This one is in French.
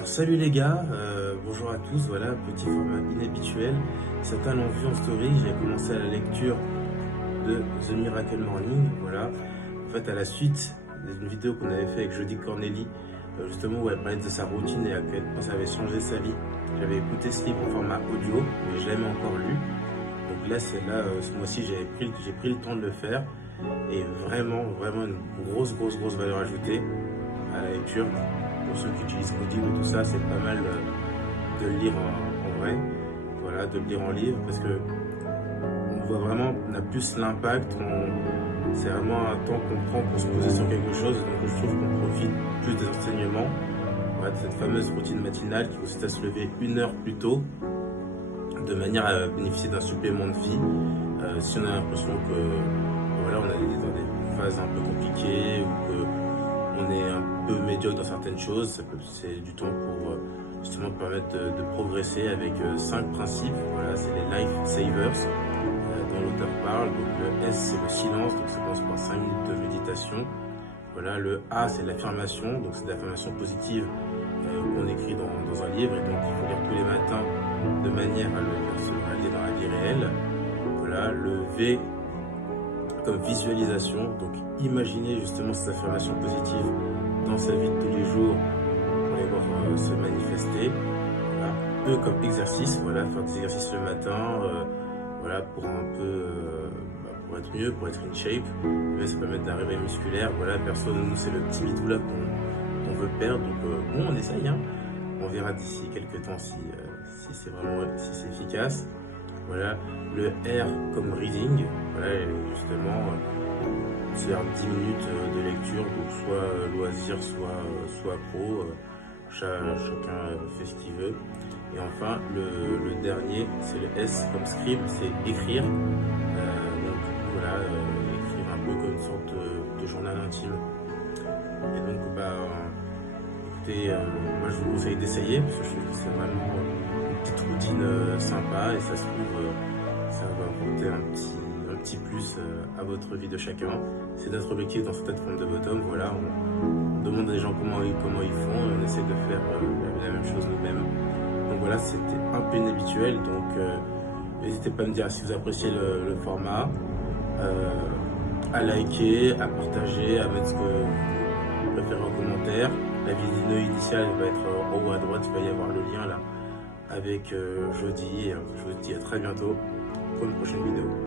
Alors salut les gars, bonjour à tous, voilà, petit format inhabituel. Certains l'ont vu en story, j'ai commencé à la lecture de The Miracle Morning, voilà. En fait à la suite d'une vidéo qu'on avait fait avec Jodie Corneli, justement où elle parlait de sa routine et à quel point ça avait changé sa vie. J'avais écouté ce livre en format audio, mais je l'avais jamais encore lu. Donc là, ce mois-ci, j'ai pris le temps de le faire. Et vraiment une grosse valeur ajoutée à la lecture. Pour ceux qui utilisent Audible et tout ça, c'est pas mal de le lire en vrai, voilà, de le lire en livre, parce que on voit vraiment, on a plus l'impact, c'est vraiment un temps qu'on prend pour se poser sur quelque chose, donc je trouve qu'on profite plus des enseignements, voilà, de cette fameuse routine matinale qui consiste à se lever 1 heure plus tôt, de manière à bénéficier d'un supplément de vie, si on a l'impression que voilà, on est dans des phases un peu compliquées ou que on est un peu médiocre dans certaines choses, c'est du temps pour justement permettre de progresser avec 5 principes. Voilà, c'est les life savers dont l'auteur parle. Donc le S, c'est le silence, donc ça commence par 5 minutes de méditation. Voilà, le A, c'est l'affirmation, donc c'est l'affirmation positive qu'on écrit dans un livre, et donc il faut lire tous les matins de manière à le réaliser dans la vie réelle. Voilà, le V, comme visualisation, donc imaginer justement ces affirmations positives dans sa vie de tous les jours pour les voir se manifester. Voilà. E comme exercice, voilà, faire des exercices le matin, voilà, pour un peu pour être mieux, pour être in shape, mais ça peut permettre d'un réveil musculaire. Voilà, perso, nous c'est le petit bidou là qu'on veut perdre, donc bon, on essaye, hein. On verra d'ici quelques temps si c'est efficace. Voilà, le R comme reading, voilà, justement, faire 10 minutes de lecture, donc soit loisir, soit pro, chacun fait ce qu'il veut. Et enfin, le dernier, c'est le S comme script, c'est écrire, donc voilà, écrire un peu comme une sorte de journal intime. Et donc, écoutez, moi je vous conseille d'essayer, parce que je trouve que c'est vraiment une petite routine sympa, et ça se trouve, ça va apporter un petit plus à votre vie de chacun. C'est notre objectif dans cette plateforme de bottom. Voilà, on demande à des gens comment ils font, et on essaie de faire la même chose nous-mêmes. Donc voilà, c'était un peu inhabituel, donc n'hésitez pas à me dire si vous appréciez le format, à liker, à partager, à mettre ce que vous préférez en commentaire. La vidéo initiale va être en haut à droite, il va y avoir le lien là avec Jodie. Je vous dis à très bientôt pour une prochaine vidéo.